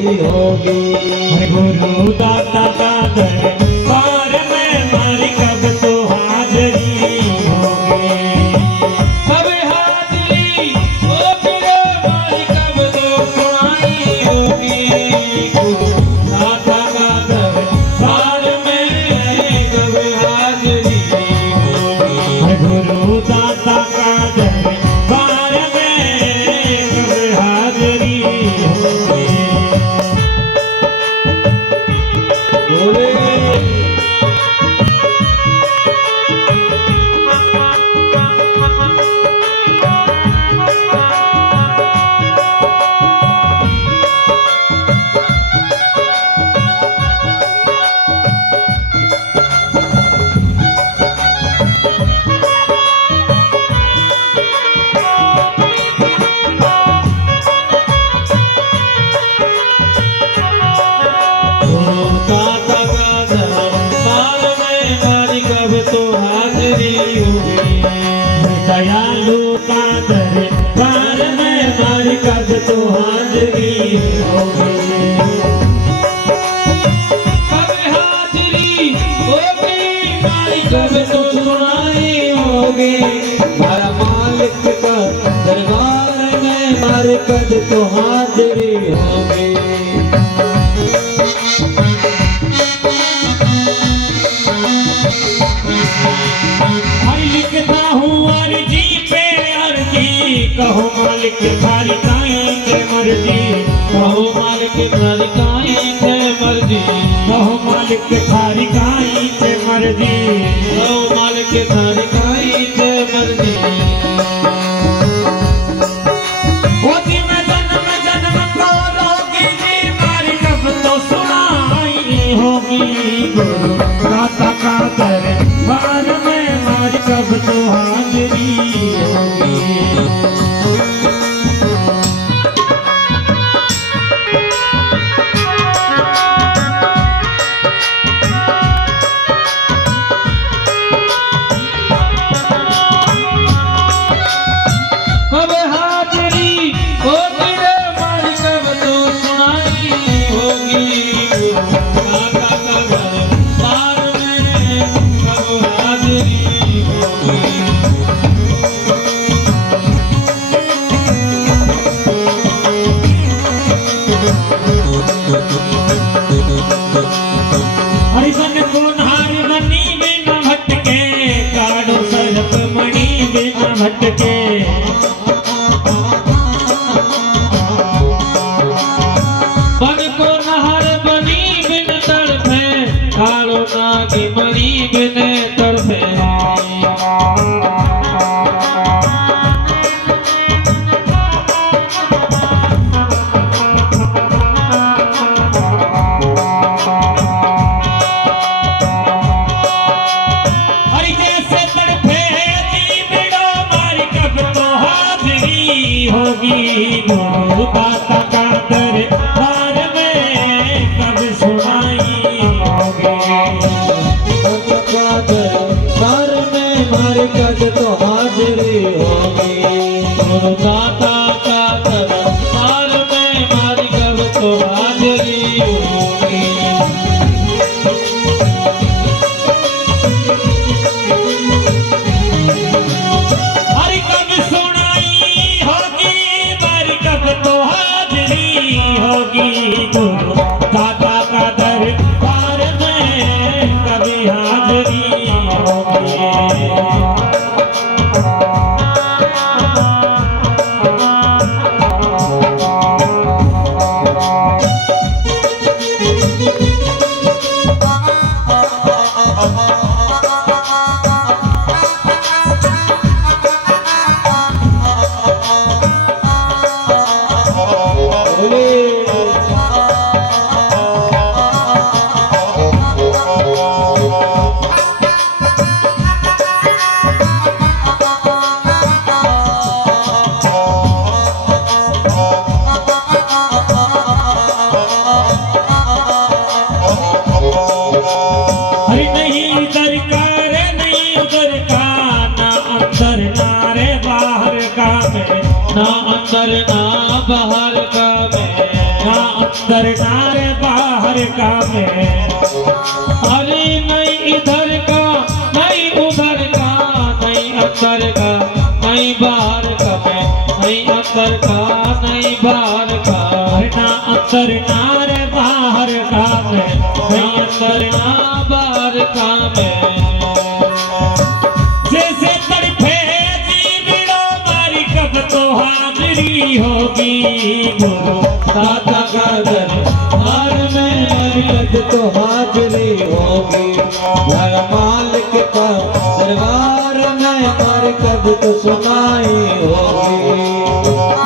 होगी। गुरु दाता का दरबार में हमारी कब तो हाजरी होगी। कब हाजरी होगी रे हमारी कब तो सुनाई होगी। गुरु दाता का दरबार में कब हाजरी होगी। गुरु दाता का दरबार में कब हाजरी होगी। बोले दाता का दरबार में हमारी कब तो हाजरी होगी। दयालु का दरबार में हमारी कब तो हाजरी होगी। कब हाजरी होगी हमारी कब तो सुनाई होगी। हमारा मालिक का दरबार में हमारी कब तो हाजरी होगी। हर लिखता हूँ अर्जी पे अर्जी, कहो मालिक थारी कायम के मर्जी। कहो मालिक थारी काई है मर्जी। कहो मालिक थारी कायम के मर्जी। कहो मालिक थारी काई है मर्जी। होती में जन्म जन्म करोगी जी, मारी कब तो सुनाई होगी। गुरु दाता का दरबार में मारी कब तो हाजरी होगी। कब हाजरी होगी रे हमारी कब तो सुनाई होगी। दाता का दरबार में कब हाजरी होगी। हरिबन कोन्हार बनी बिना भटके, काड़ो सरप मणि बिना भटके। बन को नहर बनी बिन तड़पे, कालो नागी मणि बिन तड़पे। हरि जैसे तड़पे जी बिड़ो, मारी कब तो हाजरी होगी। गुरु दाता का दरबार में कब सुनाई होगी। दाता का दरबार में हमारी कब तो हाजरी होगी। गुरु दाता का दरबार में हमारी कब तो हाजरी होगी। हरि कब सुनाई होगी, मारी कब तो हाजरी होगी। गुरु दाता का दरबार में कभी हाजरी होगी। ना अंदर ना बाहर का मैं द्वारका में। अरे नहीं इधर का नहीं उधर का, नहीं अंदर का नहीं बाहर का, मैं नहीं अंदर का नहीं बाहर का, ना अंदर ना रे बाहर का मैं, नहीं अंदर ना बाहर का मैं। जैसे तड़फे जीवड़ो मारी कब तो हाजिरी होगी गुरु दाता का दरबार में मरकत तो हाजिरी होगी, घर मालिक का दरबार में मरकत तो सुनाई होगी।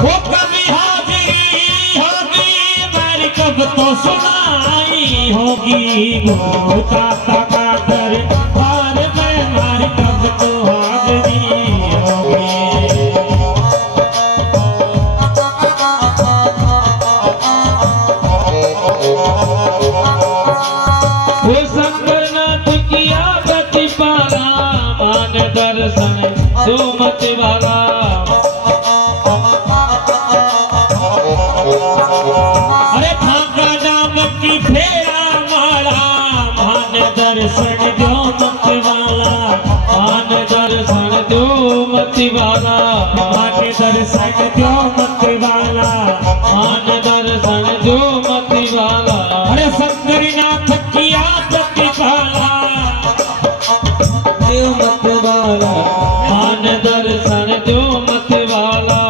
वो कभी हाजिरी होगी मारी कब तो सुनाई होगी गुरु दाता का दरबार में मारी कब तो हाजिरी होगी। वो शंकरनाथ किया गति पाला, मान दर्शन दो मत वाला। अरे भागा नाम की फेरा माला मान दर्शन जो मत वाला, मान दर्शन दो मत वाला, मान दर्शन जो मत वाला, मान दर्शन दो मत वाला। अरे शंकरनाथ किया प्रतिपाला दो मत वाला, मान दर्शन दो मत वाला।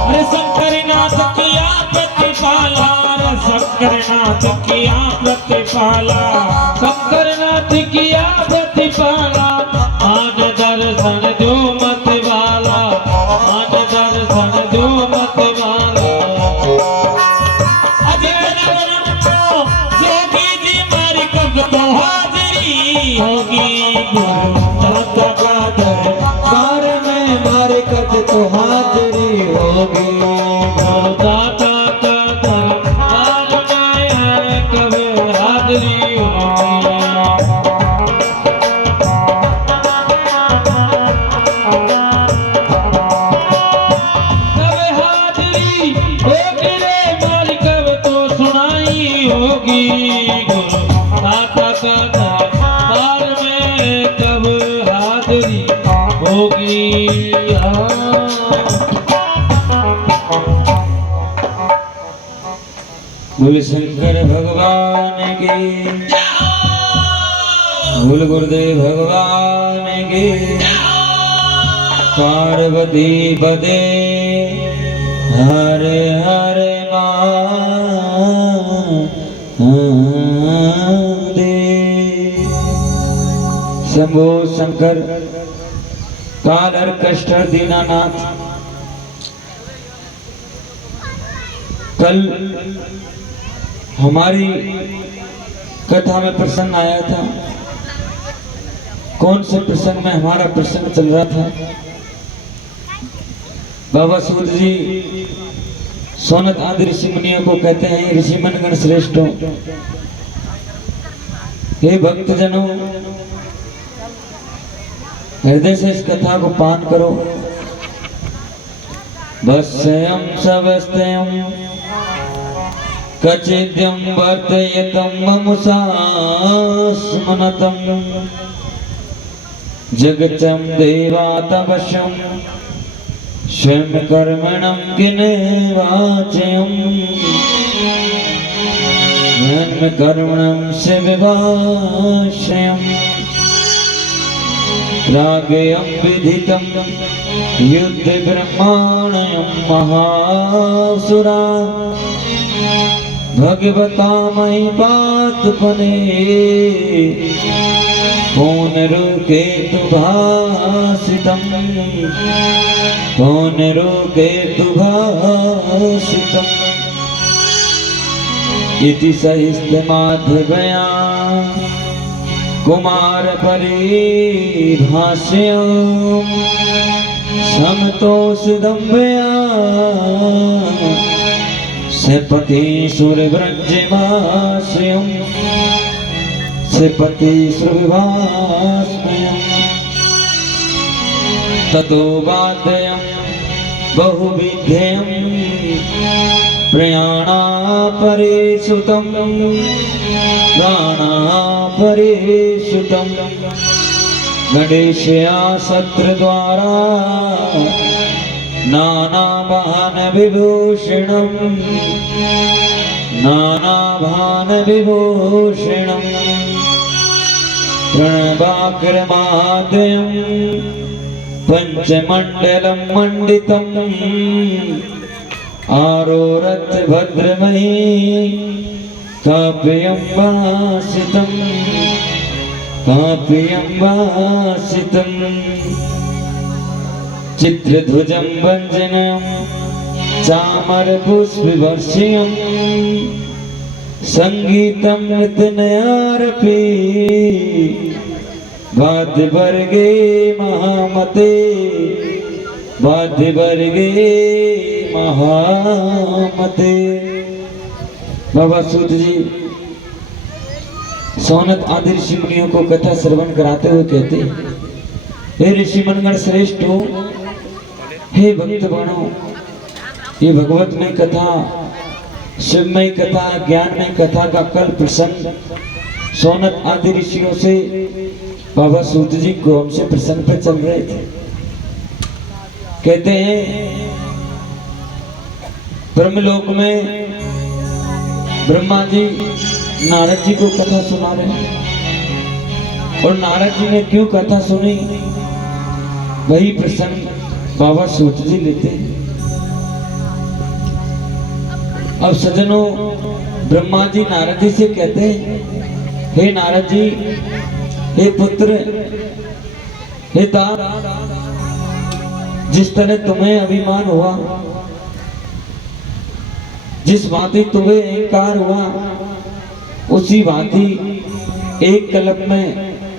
अरे शंकरनाथ किया प्रतिपाला, अरे शंकरनाथ किया प्रतिपाला, शंकरनाथ किया प्रतिपाला, मान दर्शन दो मत वाला, मान दर्शन दो मत वाला। जोगी जी मारी कब तो हाजिरी होगी गुरु दाता का दरबार में मरकत तो हाजिरी होगी, गुरु दाता का दरबार में कब हाजिरी होगी। कब हाजिरी होगी रे मालिक तो सुनाई होगी, गुरु दाता का दरबार में कब हाजिरी होगी। बोल शंकर भगवान की, बोल गुरुदेव भगवान की, पार्वती पदे हरे हरे महादेव। शंभो शंकर कालर कष्टर दीनानाथ। कल हमारी कथा में प्रसंग आया था। कौन से प्रसंग में हमारा प्रसंग चल रहा था? बाबा सूद जी सोनत आदि ऋषि मुनियों को कहते हैं, ऋषि मनगण श्रेष्ठों, हे भक्तजनों, हृदय से इस कथा को पान करो। वस्यं सवस्त्यं कचिद्यं वर्तयतं ममुषा स्मनतं जगतं देवातवशं स्वयं कर्मणं किनेवाचयं स्वयं कर्मणं से विभाषयम् रागेयं विधितं युद्ध ब्रह्माणयं महासुरा भगवता महिपात्पने पौनरुकेतु भासितं पौनरुकेतु भासितम् इति सहिष्टमाधवया कुमार परिभाष्यं समतोषदम्भया सपति सुरव्रजमाश्रयं सपति सुरभास्मयं ततो वाद्यं बहुविधेयं प्रयाणापरेषुतं प्राणापरेषुतं गणेशया शत्रुद्वारा नानाभानविभूषणं नानाभानविभूषणं प्रणवाग्रमाद्यं पंचमण्डलं मण्डितम् आरोरथ भद्रमही काव्यं वासितं चित्रध्वजं वञ्जनं चामरपुष्पवर्षिणं संगीतं नृत्यनयारपि वाद्यवर्गे महामते वाद्यवर्गे महामते। बाबा सूत जी सौनक आदि ऋषि मुनियों को कथा श्रवण कराते हुए कहते, हे ऋषि मनगण श्रेष्ठ हो, हे भक्त बनो, ये भगवत में कथा, शिवमय कथा, ज्ञानमय कथा का कल प्रसंग सौनक आदि ऋषियों से बाबा सूत जी को हमसे प्रसंग पर चल रहे थे। कहते हैं ब्रह्मलोक में ब्रह्मा जी नारद जी को कथा सुना रहे हैं, और नारद जी ने क्यों कथा सुनी वही प्रसंग बाबा सूत जी लेते हैं। अब सज्जनों, ब्रह्मा जी नारद जी से कहते हैं, हे नारद जी, हे पुत्र, हे तात, जिस तरह तुम्हें अभिमान हुआ, जिस भांति तुम्हें अहंकार हुआ, उसी भांति एक कल्प में,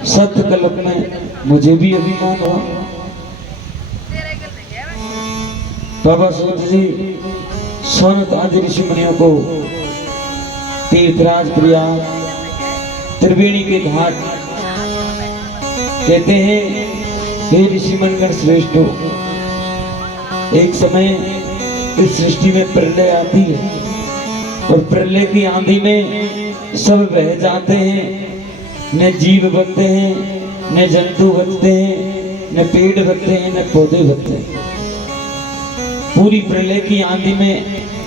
सत कल्प में मुझे भी अभिमान हुआ। बाबा सूत जी सौनक आदि ऋषि मुनियों को तीर्थराज प्रयाग त्रिवेणी के घाट कहते हैं, हे ऋषि मनगण श्रेष्ठ हो, एक समय इस सृष्टि में प्रलय आती है, और प्रलय की आंधी में सब बह जाते हैं, न जीव बचते हैं, न जंतु बचते हैं, न पेड़ बचते हैं, न पौधे बचते हैं। पूरी प्रलय की आंधी में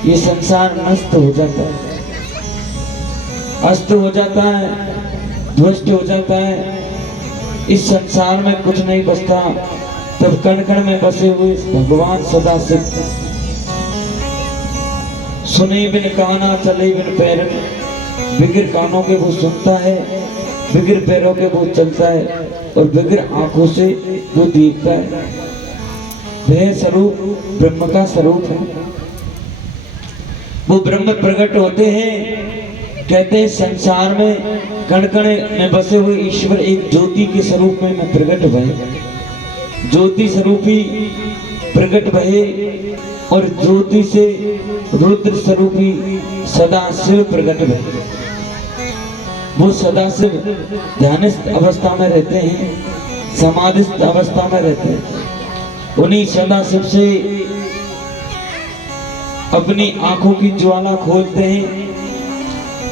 ये संसार नष्ट हो जाता है, अस्त हो जाता है, ध्वस्त हो जाता है। इस संसार में कुछ नहीं बचता। तब कण कण में बसे हुए भगवान सदाशिव सुने बिन काना चले बिन पैर, बिगर कानों के वो सुनता है, बिगर पैरों के वो चलता है, और बिगर आंखों से वो देखता है। वह स्वरूप ब्रह्म का स्वरूप है। वो ब्रह्म प्रकट होते हैं। कहते हैं संसार में कण कण में बसे हुए ईश्वर एक ज्योति के स्वरूप में प्रकट भये, ज्योति स्वरूपी प्रकट भये, और ज्योति से रुद्र स्वरूपी सदाशिव प्रकट भये। वो सदाशिव ध्यानस्थ अवस्था में रहते हैं, समाधिस्थ अवस्था में रहते हैं। उन्हीं सदाशिव से अपनी आंखों की ज्वाला खोलते हैं,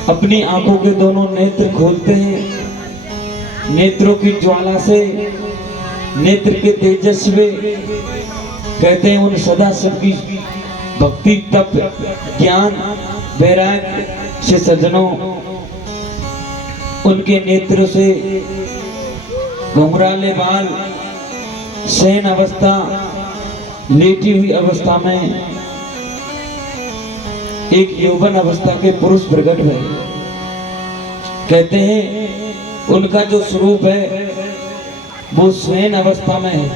अपनी आंखों के दोनों नेत्र खोलते हैं। नेत्रों की ज्वाला से, नेत्र के तेजस में कहते हैं उन सदाशिव की भक्ति, तप, ज्ञान, वैराग्य से सज्जनों उनके नेत्र से घुंघराले बाल शयन अवस्था, लेटी हुई अवस्था में एक यौवन अवस्था के पुरुष प्रकट हुए। कहते हैं उनका जो स्वरूप है वो शयन अवस्था में है,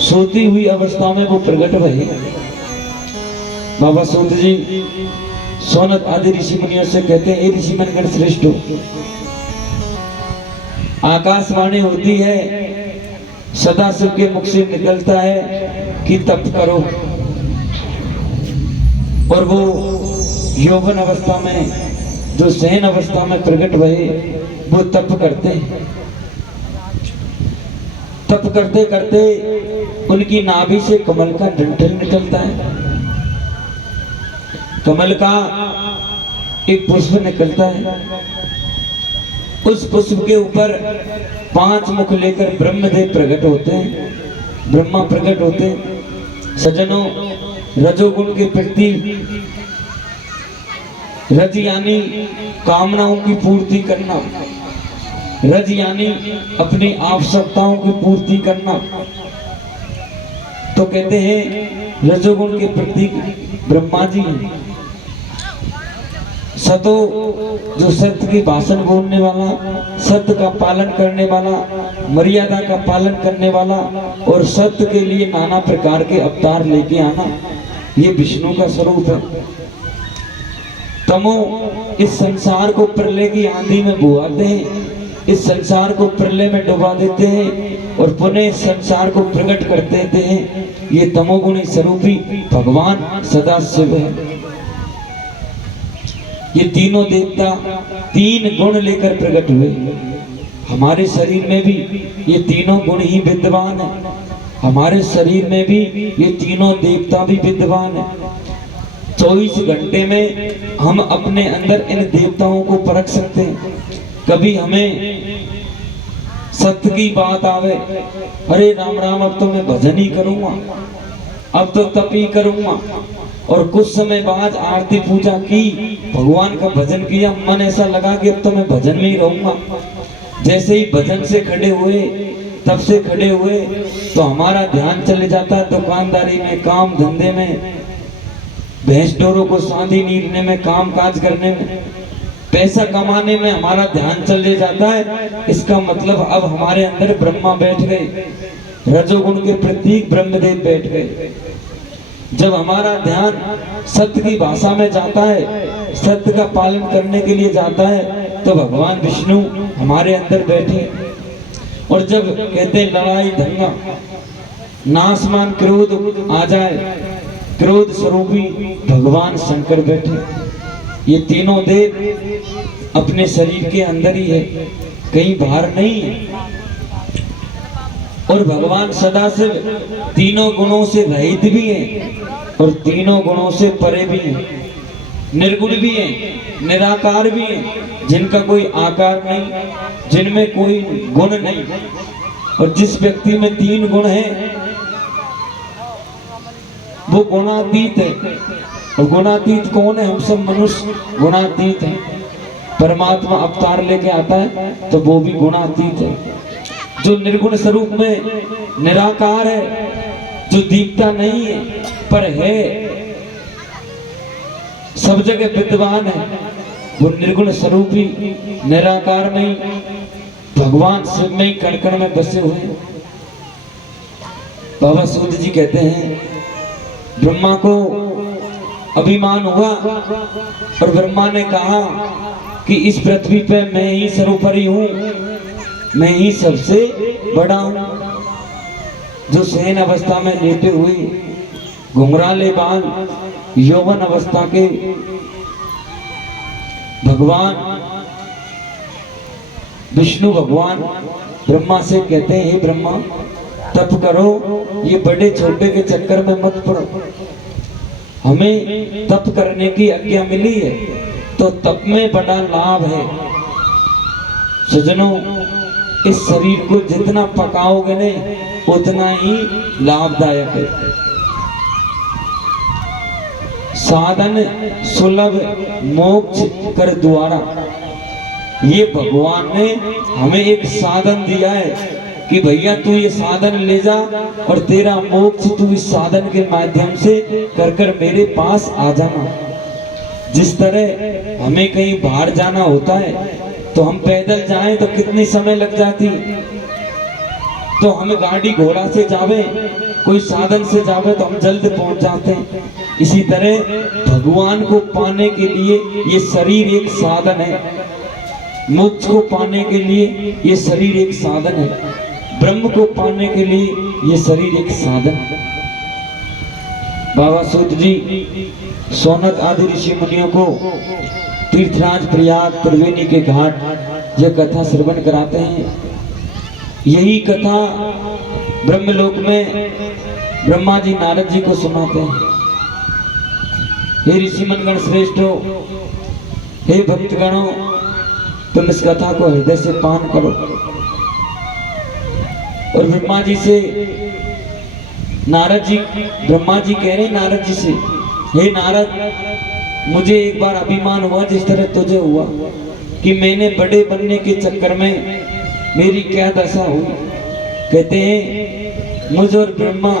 सोती हुई अवस्था में वो प्रकट हुए। बाबा सूत जी सौनक आदि ऋषि मुनियों से कहते हैं, ऋषि मनगण श्रेष्ठ हो, आकाशवाणी होती है, सदाशिव के मुख से निकलता है कि तप करो, और वो यौवन अवस्था में, जो शयन अवस्था में प्रकट भये, वो तप करते हैं। तप करते करते उनकी नाभि से कमल का डंठल निकलता है। कमल का एक पुष्प निकलता है, उस पुष्प के ऊपर 5 मुख लेकर ब्रह्मदेव प्रकट होते हैं, ब्रह्मा प्रकट होते हैं। सज्जनों, रजोगुण के प्रति रज यानी कामनाओं की पूर्ति करना, रज यानी अपनी आवश्यकताओं की पूर्ति करना। तो कहते हैं रजोगुण के प्रतीक ब्रह्मा जी हैं। सतो जो सत्य की भाषण बोलने वाला, सत्य का पालन करने वाला, मर्यादा का पालन करने वाला और सत्य के लिए नाना प्रकार के अवतार लेके आना, ये विष्णु का स्वरूप है। तमो इस संसार को प्रलय की आंधी में बुआते हैं, इस संसार को प्रलय में डुबा देते हैं और पुनः इस संसार को प्रकट कर देते हैं। ये तमोगुणी स्वरूपी भगवान सदाशिव है। ये तीनों देवता 3 गुण लेकर प्रकट हुए। हमारे शरीर में भी ये तीनों गुण ही विद्यमान है, हमारे शरीर में भी ये तीनों देवता भी विद्यमान है। 24 घंटे में हम अपने अंदर इन देवताओं को परख सकते हैं। कभी हमें सत्य की बात आवे, अरे राम राम अब तो मैं भजन ही करूंगा, अब तो तप ही करूंगा, और कुछ समय बाद आरती पूजा की, भगवान का भजन किया, मन ऐसा लगा कि अब तो मैं भजन में ही रहूंगा। जैसे ही भजन से खड़े हुए, तब से खड़े हुए, तो हमारा ध्यान चले जाता है दुकानदारी में, काम धंधे में, भैंस डोरों को सांधी नीरने में, काम काज करने में, पैसा कमाने में हमारा ध्यान चले जाता है। इसका मतलब अब हमारे अंदर ब्रह्मा बैठ गए, रजोगुण के प्रतीक ब्रह्मदेव बैठ गए। जब हमारा ध्यान सत्य की भाषा में जाता है, सत्य का पालन करने के लिए जाता है, तो भगवान विष्णु हमारे अंदर बैठे। और जब कहते हैं लड़ाई दंगा, नासमान क्रोध आ जाए, क्रोध स्वरूपी भगवान शंकर बैठे। ये तीनों देव अपने शरीर के अंदर ही है, कहीं बाहर नहीं है। और भगवान सदाशिव तीनों गुणों से रहित भी हैं और तीनों गुणों से परे भी हैं, निर्गुण भी हैं, निराकार भी हैं, जिनका कोई आकार नहीं, जिनमें कोई गुण नहीं। और जिस व्यक्ति में 3 गुण हैं वो गुणातीत है। और गुणातीत कौन है? हम सब मनुष्य गुणातीत हैं। परमात्मा अवतार लेके आता है तो वो भी गुणातीत है। जो निर्गुण स्वरूप में निराकार है, जो दीपता नहीं है पर है, सब जगह विद्यमान है, वो निर्गुण स्वरूपी निराकार में ही भगवान शिव में ही कण कण में बसे हुए हैं। बाबा सूद जी कहते हैं ब्रह्मा को अभिमान हुआ और ब्रह्मा ने कहा कि इस पृथ्वी पे मैं ही सर्वोपरि हूँ, मैं ही सबसे बड़ा हूँ। जो शयन अवस्था में लेटे हुए घुंघराले बाल यौवन अवस्था के भगवान विष्णु भगवान ब्रह्मा से कहते हैं, हे ब्रह्मा तप करो, ये बड़े छोटे के चक्कर में मत पड़ो। हमें तप करने की आज्ञा मिली है तो तप में बड़ा लाभ है। सज्जनों, इस शरीर को जितना पकाओगे ने उतना ही लाभदायक है। साधन सुलभ मोक्ष कर द्वारा, ये भगवान ने हमें एक साधन दिया है कि भैया तू ये साधन ले जा और तेरा मोक्ष तू इस साधन के माध्यम से कर कर मेरे पास आ जाना। जिस तरह हमें कहीं बाहर जाना होता है तो हम पैदल जाएं तो कितनी समय लग जाती, तो हम गाड़ी घोड़ा से जावे, कोई साधन से जावे तो हम जल्द पहुंच जाते हैं। इसी तरह भगवान को पाने के लिए ये शरीर एक साधन है, मोक्ष को पाने के लिए ये शरीर एक साधन है, ब्रह्म को पाने के लिए ये शरीर एक साधन है। बाबा सूत जी सोनक आदि ऋषि मुनियों को तीर्थराज प्रयाग त्रिवेणी के घाट यह कथा श्रवण कराते हैं। यही कथा ब्रह्मलोक में ब्रह्मा जी नारद जी को सुनाते हैं। हे ऋषि मनगण श्रेष्ठो, हे भक्तगणों, तुम इस कथा को हृदय से पान करो। और ब्रह्मा जी से नारद जी, ब्रह्मा जी कह रहे नारद जी से, हे नारद, मुझे एक बार अभिमान हुआ जिस तरह तुझे हुआ कि मैंने बड़े बनने के चक्कर में मेरी क्या दशा हुई। कहते हैं मुझ और ब्रह्मा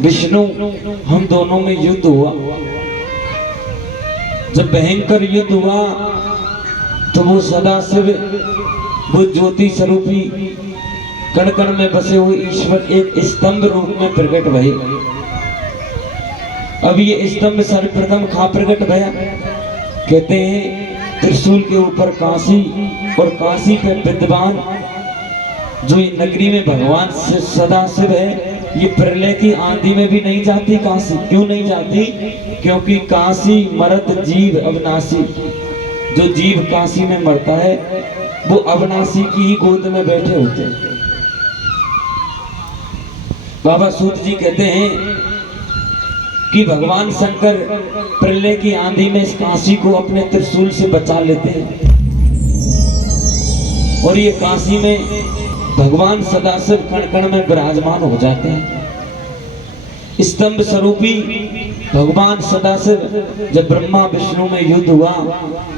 विष्णु हम दोनों में युद्ध हुआ। जब भयंकर युद्ध हुआ तो वो सदाशिव, वो ज्योति स्वरूपी कण कण में बसे हुए ईश्वर एक स्तंभ रूप में प्रकट भये। अब ये स्तंभ सर्वप्रथम कहाँ प्रकट भया? कहते हैं त्रिशूल के ऊपर काशी, और काशी पे विद्वान जो ये नगरी में भगवान सदाशिव है, ये प्रलय की आंधी में भी नहीं जाती काशी। क्यों नहीं जाती? क्योंकि काशी मरत जीव अविनाशी, जो जीव काशी में मरता है वो अविनाशी की ही गोद में बैठे होते हैं। बाबा सूत जी कहते हैं कि भगवान शंकर प्रलय की आंधी में इस काशी को अपने त्रिशूल से बचा लेते हैं, और ये काशी में भगवान सदाशिव कण कण में विराजमान हो जाते हैं। स्तंभ स्वरूपी भगवान सदाशिव, जब ब्रह्मा विष्णु में युद्ध हुआ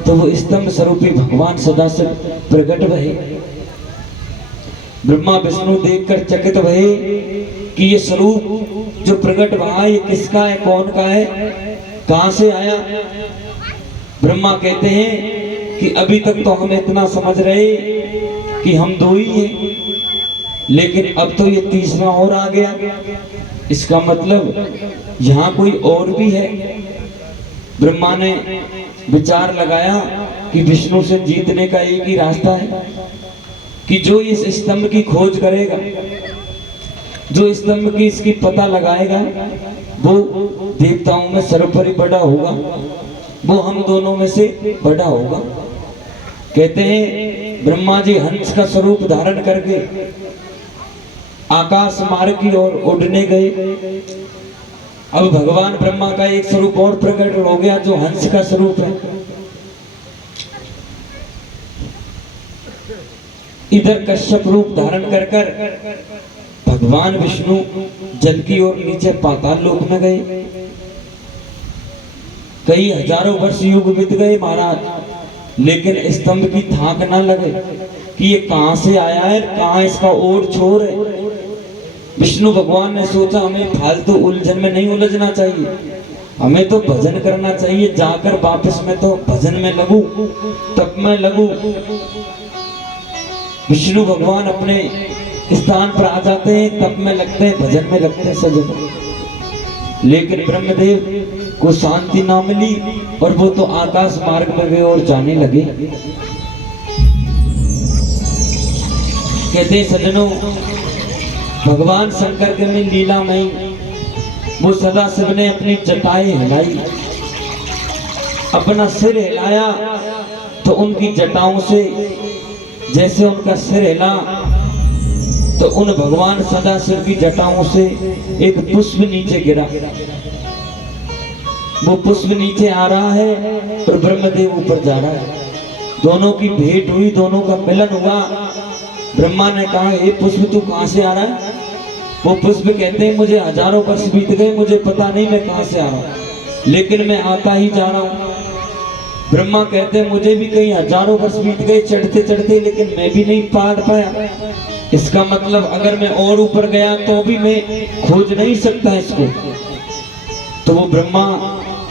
तो वो स्तंभ स्वरूपी भगवान सदाशिव प्रकट भये। ब्रह्मा विष्णु देखकर चकित भये कि ये स्वरूप जो प्रकट हुआ ये किसका है, कौन का है, कहां से आया। ब्रह्मा कहते हैं कि अभी तक तो हम इतना समझ रहे कि हम दो ही हैं, लेकिन अब तो ये तीसरा और आ गया। इसका मतलब यहाँ कोई और भी है। ब्रह्मा ने विचार लगाया कि विष्णु से जीतने का एक ही रास्ता है कि जो इस स्तंभ की खोज करेगा, जो स्तंभ की इसकी पता लगाएगा, वो देवताओं में सर्वोपरि बड़ा होगा, वो हम दोनों में से बड़ा होगा। कहते हैं ब्रह्मा जी हंस का स्वरूप धारण करके आकाश मार्ग की ओर उड़ने गए। अब भगवान ब्रह्मा का एक स्वरूप और प्रकट हो गया जो हंस का स्वरूप है। इधर कश्यप रूप धारण कर कर भगवान विष्णु जल की ओर नीचे पाताल लोक में गए। कई हजारों वर्ष युग बीत गए महाराज, लेकिन स्तंभ की थाक ना लगे कि ये कहां से आया है, कहां इसका ओर छोर है। विष्णु भगवान ने सोचा हमें फालतू उलझन में नहीं उलझना चाहिए, हमें तो भजन करना चाहिए। जाकर वापस में तो भजन में लगूं, तब मैं लगूं। विष्णु भगवान अपने स्थान पर आ जाते हैं, तब में लगते हैं, भजन में लगते हैं सजन। लेकिन ब्रह्मदेव को शांति ना मिली और वो तो आकाश मार्ग में गए और जाने लगे। कहते सजनों, भगवान शंकर के में लीला में वो सदाशिव ने अपनी जटाएं हिलाई, अपना सिर हिलाया तो उनकी जटाओं से जैसे उनका सिर हिला तो उन भगवान सदाशिव की जटाओं से एक पुष्प नीचे गिरा। वो पुष्प नीचे आ रहा है और ब्रह्मदेव ऊपर जा रहा है। दोनों की भेंट हुई, दोनों का मिलन हुआ। ब्रह्मा ने कहा हे पुष्प तू कहां से आ रहा है? वो पुष्प कहते हैं मुझे हजारों वर्ष बीत गए, मुझे पता नहीं मैं कहां से आ रहा हूं, लेकिन मैं आता ही जा रहा हूं। ब्रह्मा कहते हैं मुझे भी कई हजारों वर्ष बीत गए चढ़ते चढ़ते, लेकिन मैं भी नहीं पार पाया। इसका मतलब अगर मैं और ऊपर गया तो भी मैं खोज नहीं सकता इसको। तो वो ब्रह्मा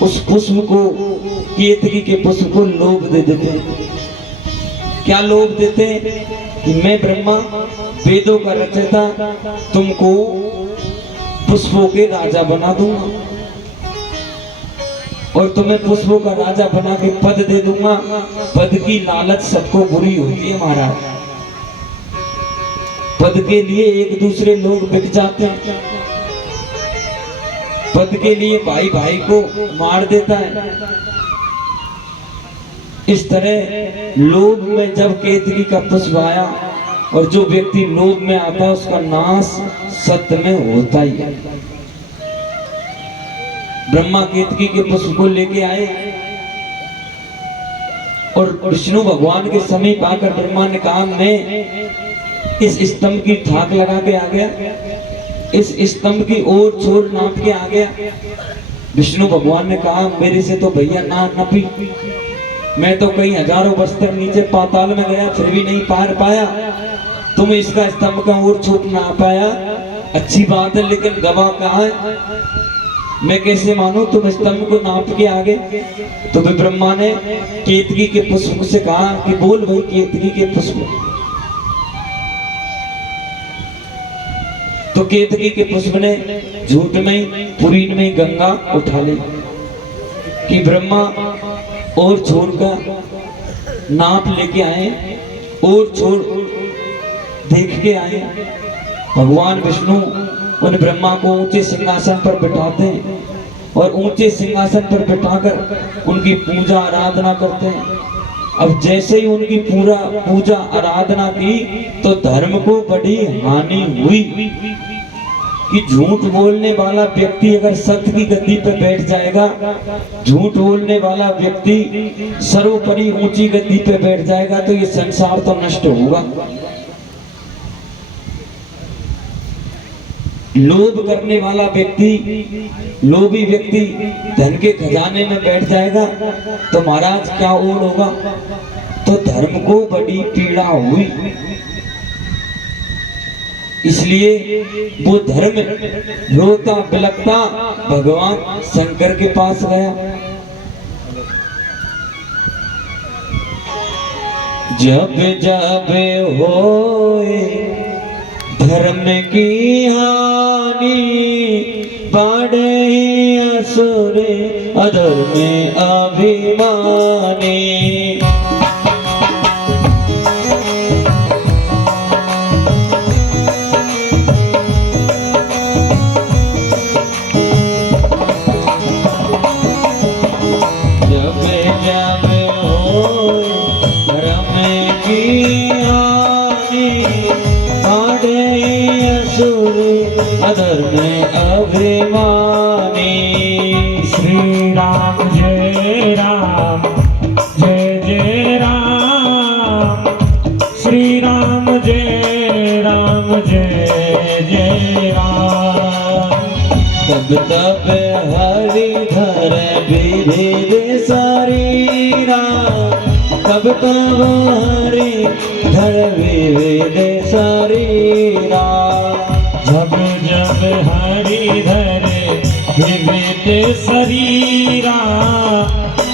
उस पुष्प को, केतकी के पुष्प को लोभ दे देते हैं। क्या लोभ देते हैं? कि मैं ब्रह्मा वेदों का रचयिता तुमको पुष्पों के राजा बना दूंगा और तुम्हें पुष्पों का राजा बना के पद दे दूंगा। पद की लालच सबको बुरी होती है महाराज। पद के लिए एक दूसरे लोग बिक जाते हैं, पद के लिए भाई भाई को मार देता है। इस तरह लोभ में जब केतकी का पुष्प आया, और जो व्यक्ति लोभ में आता है उसका नाश सत्य में होता ही है। ब्रह्मा केतकी के पुष्प को लेके आए और विष्णु भगवान के समीप आकर ब्रह्मा ने कहा मैं इस स्तंभ की ठाक लगा के आ गया, इस स्तंभ की ओर छोर नाप के आ गया। विष्णु भगवान ने कहा मेरे से तो भैया ना नपी, मैं तो कई हजारों वर्ष तक नीचे पाताल में गया फिर भी नहीं पार पाया, तुम इसका स्तंभ का ओर छोर ना पाया, अच्छी बात है लेकिन गवाह कहाँ है, मैं कैसे मानूं तुम स्तंभ को नाप के आगे। तो भी ब्रह्मा ने केतकी के पुष्प से कहा कि बोल भाई केतकी के पुष्प। तो केतकी के पुष्प ने झूठ में पुरीन में गंगा उठा ली कि ब्रह्मा और छोर का नाप लेके आए और छोर देख के आए। भगवान विष्णु उन ब्रह्मा को ऊंचे सिंहासन पर बिठाते हैं और ऊंचे सिंहासन पर बिठाकर उनकी पूजा आराधना करते हैं। अब जैसे ही उनकी पूजा आराधना की तो धर्म को बड़ी हानि हुई कि झूठ बोलने वाला व्यक्ति अगर सत्य की गद्दी पर बैठ जाएगा, झूठ बोलने वाला व्यक्ति सर्वोपरि ऊंची गद्दी पर बैठ जाएगा तो ये संसार तो नष्ट होगा। लोभ करने वाला व्यक्ति, लोभी व्यक्ति धन के खजाने में बैठ जाएगा तो महाराज क्या ओल होगा। तो धर्म को बड़ी पीड़ा हुई, इसलिए वो धर्म रोता बिलखता भगवान शंकर के पास गया। जब जब होए धर्म की हानि बाढ़े असुर अधर्म अभिमानी। जब जब होए धर्म की हानि अधर्म अभिमानी। श्री राम जय राम जय जय राम, श्री राम जय राम जय जय राम। तब तब हरि धर विविध शरीरा, तब तब हरि धर विविध शरीरा। जब जब हरि धरे विविध शरीरा,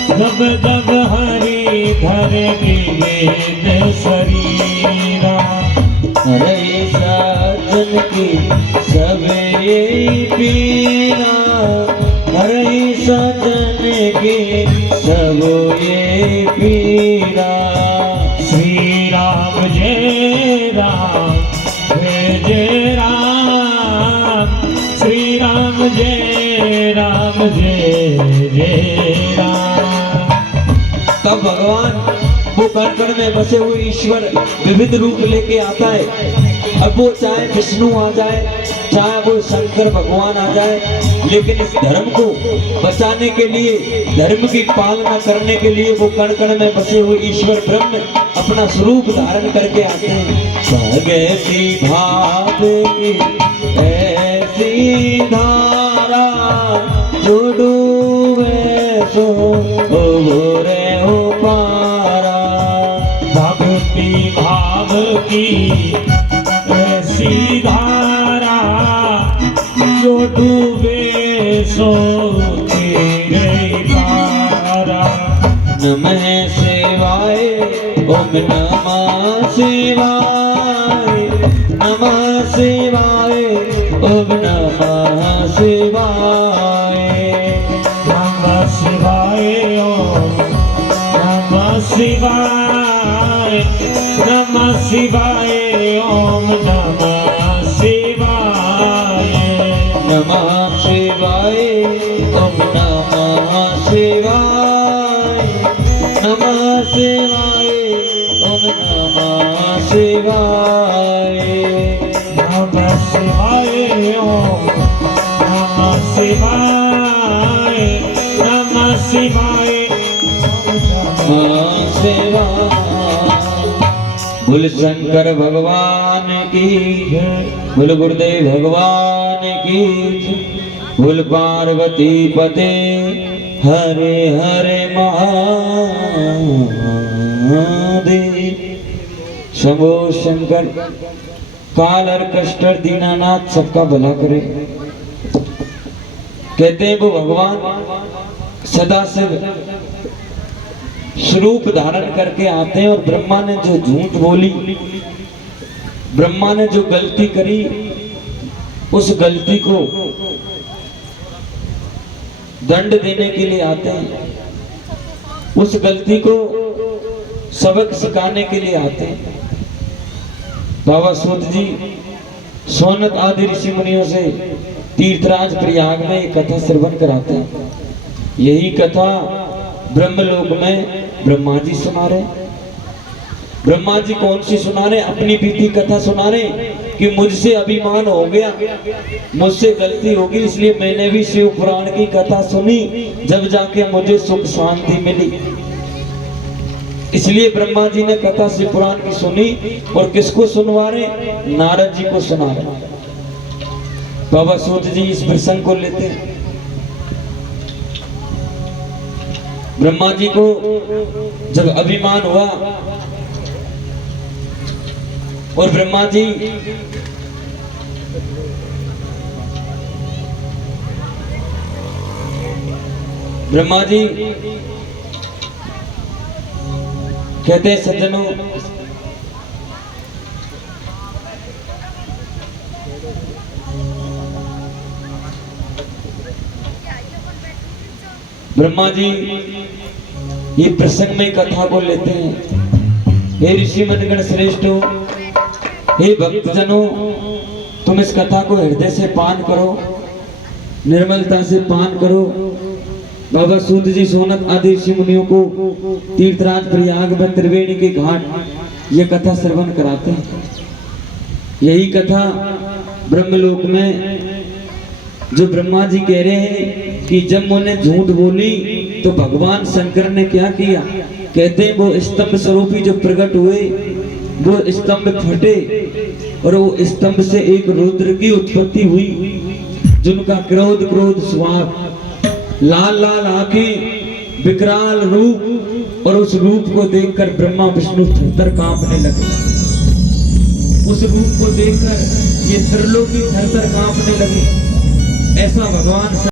जब जब हरि धरे विविध शरीरा। हरे सजन की सब ये पीरा, हरे सजन की सब ये पीरा। श्री राम जय राम जय जय राम, श्री राम जय राम जय जय राम। तब भगवान वो कण कण में बसे हुए ईश्वर विविध रूप लेके आता है। अब वो चाहे विष्णु आ जाए, चाहे वो शंकर भगवान आ जाए, लेकिन इस धर्म को बचाने के लिए, धर्म की पालना करने के लिए वो कण कण में बसे हुए ईश्वर ब्रह्म अपना स्वरूप धारण करके आते हैं। भगति भाव की ऐसी धारा जो डूबे सो रे हो पारा। भक्ति भाव की ऐसी धारा जो डूबे सो तेरे पारा। नमः शिवाय ओम नमः शिवाय, नमः शिवाय ओम नमः शिवाय। नमः शिवाय ओम नमः शिवाय, नमः शिवाय ओम नमः शिवाय। नमः शिवाय ओम नमः शिवाय, नमः शिवाय ओम नमः शिवाय। नमः शिवाय ओम नमः शिवाय, शिवाय। सेवा बोल शंकर भगवान की, बोल गुरुदेव भगवान की, बोल पार्वती पते हरे हरे महादेव। शंभो शंकर। काल और कष्टर दीनानाथ सबका भला करे। कहते हैं वो भगवान सदा से स्वरूप धारण करके आते हैं, और ब्रह्मा ने जो झूठ बोली, ब्रह्मा ने जो गलती करी, उस गलती को दंड देने के लिए आते हैं, उस गलती को सबक सिखाने के लिए आते हैं। बाबा सूत जी सोनत आदि ऋषि मुनियों से तीर्थराज प्रयाग में एक कथा श्रवण कराते हैं। यही कथा ब्रह्मलोक में ब्रह्मा जी सुना रहे। ब्रह्मा जी कौन सी सुना रहे? अपनी बीती कथा सुना रहे कि मुझसे अभिमान हो गया, मुझसे गलती होगी, इसलिए मैंने भी शिव पुराण की कथा सुनी, जब जाके मुझे सुख शांति मिली। इसलिए ब्रह्मा जी ने कथा शिव पुराण की सुनी, और किसको सुनवा रहे? नारद जी को सुना रहे। बाबा सूत जी इस प्रसंग को लेते हैं। ब्रह्मा जी को जब अभिमान हुआ, और ब्रह्मा जी कहते हैं सज्जनों, ब्रह्मा जी ये प्रसंग में कथा को लेते हैं। हे ऋषि मनगण श्रेष्ठों, हे भक्तजनों, तुम इस कथा को हृदय से पान करो, निर्मलता से पान करो। बाबा सूत जी सोनत आदि ऋषि मुनियों को तीर्थराज प्रयाग में त्रिवेणी के घाट ये कथा श्रवण कराते हैं। यही कथा ब्रह्मलोक में जो ब्रह्मा जी कह रहे हैं कि जब उन्हें झूठ बोली तो भगवान शंकर ने क्या किया? कहते हैं वो स्तंभ स्वरूपी जो प्रकट हुए, वो स्तंभ फटे, और वो स्तंभ से एक रुद्र की उत्पत्ति हुई, जिनका क्रोध स्वाद, लाल लाल आंखें, विकराल रूप, और उस रूप को देखकर ब्रह्मा विष्णु थरथर कांपने लगे। उस रूप को देखकर ये त्रिलोकी थरथर कांपने लगे। ऐसा भगवान